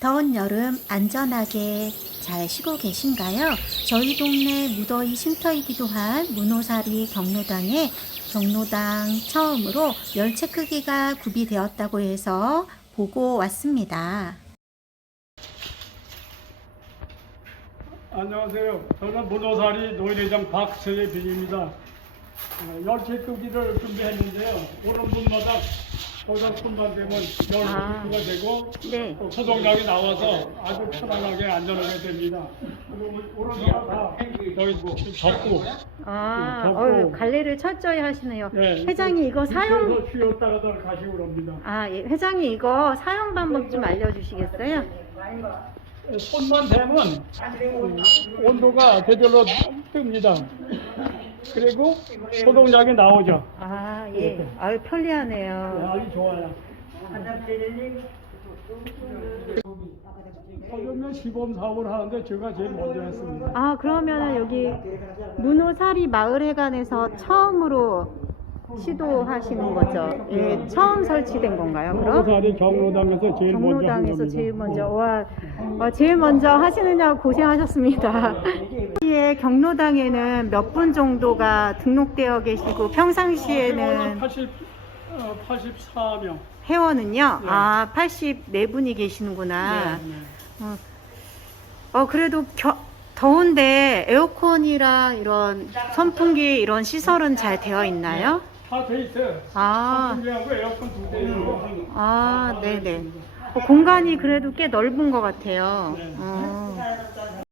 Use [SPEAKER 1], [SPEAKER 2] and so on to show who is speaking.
[SPEAKER 1] 더운 여름 안전하게 잘 쉬고 계신가요? 저희 동네 무더위 쉼터이기도 한 문호사리 경로당에 경로당 처음으로 열체 크기가 구비되었다고 해서 보고 왔습니다.
[SPEAKER 2] 안녕하세요. 저는 문호사리 노인회장 박세빈입니다. 어, 열체 끄기를 준비했는데요. 오는 분마다 손만 대면 열체
[SPEAKER 1] 아.
[SPEAKER 2] 되고
[SPEAKER 1] 네.
[SPEAKER 2] 또 소독약이 나와서 아주 편안하게 안전하게 됩니다. 분마다 다 여기 접고
[SPEAKER 1] 아,
[SPEAKER 2] 음,
[SPEAKER 1] 어유,
[SPEAKER 2] 덮고.
[SPEAKER 1] 관리를 철저히 하시네요.
[SPEAKER 2] 네,
[SPEAKER 1] 회장이 이거 사용,
[SPEAKER 2] 그래서 쉬었다가 가시고 그럽니다.
[SPEAKER 1] 아, 예, 회장이 이거 사용 방법 좀 알려 주시겠어요?
[SPEAKER 2] 손만 대면 온도가 저절로 뜹니다. 그리고 소독약이 나오죠.
[SPEAKER 1] 아, 예. 아유, 편리하네요.
[SPEAKER 2] 아주 좋아요. 설명면 시범 사업을 하는데 제가 제일 먼저 했습니다.
[SPEAKER 1] 아, 그러면 여기 문호사리 마을회관에서 처음으로 시도하시는 거죠? 예, 처음 설치된 건가요, 그럼?
[SPEAKER 2] 경로당에서 제일 먼저 한
[SPEAKER 1] 경로당에서
[SPEAKER 2] 겁니다.
[SPEAKER 1] 제일 먼저
[SPEAKER 2] 어.
[SPEAKER 1] 와, 와 제일 먼저 하시느냐고 고생하셨습니다. 이 경로당에는 몇 분 정도가 등록되어 계시고 평상시에는
[SPEAKER 2] 80, 어, 84명.
[SPEAKER 1] 회원은요?
[SPEAKER 2] 네.
[SPEAKER 1] 아, 84분이 계시는구나.
[SPEAKER 2] 네, 네.
[SPEAKER 1] 어, 그래도 겨, 더운데 에어컨이랑 이런 선풍기 이런 시설은 잘 되어 있나요?
[SPEAKER 2] 다돼 있어요.
[SPEAKER 1] 아,
[SPEAKER 2] 선풍기하고 에어컨 두 대로.
[SPEAKER 1] 아, 네네. 어, 공간이 그래도 꽤 넓은 것 같아요.
[SPEAKER 2] 네.
[SPEAKER 1] 어,